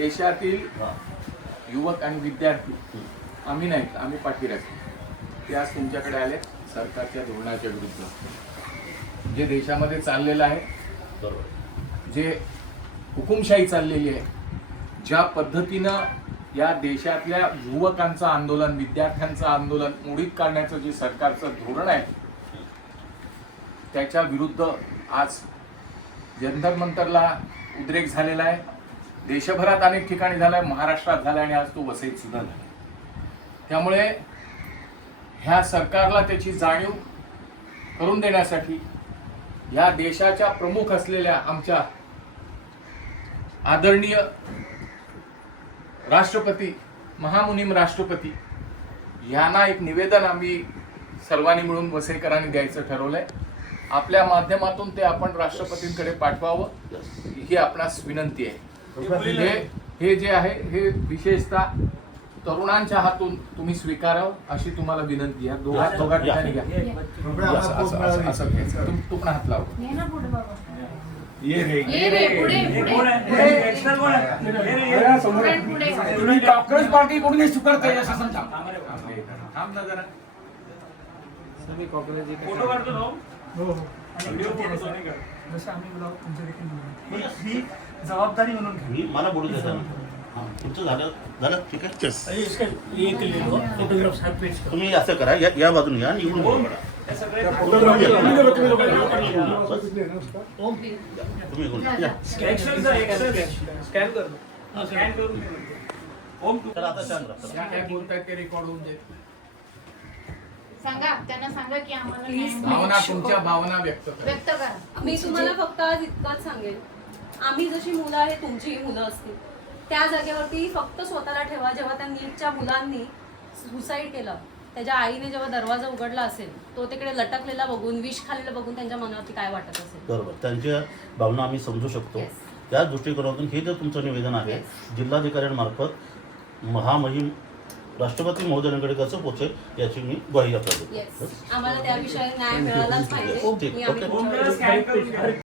देशातील युवक आणि विद्यार्थी आम्ही नाहीत, आम्ही पाठीराखू. ते आज तुमच्याकडे आले सरकारच्या धोरणाच्या विरुद्ध. जे देशामध्ये चाललेलं आहे, जे हुकुमशाही चाललेली आहे, ज्या पद्धतीनं या देशातल्या युवकांचं आंदोलन, विद्यार्थ्यांचं आंदोलन मोडीत काढण्याचं जे सरकारचं धोरण आहे, त्याच्या विरुद्ध आज जंतर मंतरला उद्रेक झालेला आहे. देशभरात अनेक ठिकाणी झालाय, महाराष्ट्रात झालाय आणि आज तो वसईत सुद्धा झाला. त्यामुळे ह्या सरकारला त्याची जाणीव करून देण्यासाठी या देशाच्या प्रमुख असलेल्या आमच्या आदरणीय राष्ट्रपती, महामुनीम राष्ट्रपती यांना एक निवेदन आम्ही सर्वांनी मिळून वसईकरांनी द्यायचं ठरवलंय. आपल्या माध्यमातून ते आपण राष्ट्रपतींकडे पाठवावं ही आपणास विनंती आहे. हे जे आहे हे विशेषतः तरुणांच्या हातून तुम्ही स्वीकारावं अशी तुम्हाला विनंती आहे. दोघा ठिकाणी घ्या, असं घ्यायचं. तू पण हात लाव. तुम्ही काँग्रेस पार्टी कोणी स्वीकारताय असं सांगा. थांब ना जरा. फोटो काढतो ना. जसं आम्ही बोलावं तुमच्या देखील ही जबाबदारी म्हणून मी मला बोलू देता तुमचं झालं ठीक आहे. तुम्ही असं करा, या बाजूने या आणि इकडून बोला. तुम्ही इकडून स्कॅन कर. ओम तर आता शांत राहा. काय बोलतायत ते रेकॉर्ड होऊन जाईल. सांगा, त्यांना सांगा की आम्हाला भावना, तुमच्या भावना व्यक्त करा. मी तुम्हाला फक्त आज इतकंच सांगेन, आम्ही जशी मुलं आहे तुमची मुलं असतील त्या जागेवरती फक्त स्वतःला ठेवा. जेव्हा त्या नीटच्या मुलांनी सुसाईड केलं, त्याच्या आईने जेव्हा दरवाजा उघडला असेल, तो तिकडे लटकलेला बघून, विष खाल्लेलं बघून त्यांच्या मनावरती काय वाटत असेल. बरोबर, त्यांच्या भावना आम्ही समजू शकतो. त्याच दृष्टिकोनातून हे जे तुमचं निवेदन आहे जिल्हाधिकाऱ्यांमार्फत महामहिम राष्ट्रपती महोदयांकडे कसं पोहोचेल याची मी ग्वाही आपल्याला देतो. आम्हाला त्या विषयात न्याय मिळालाच पाहिजे. ठीक, ओके.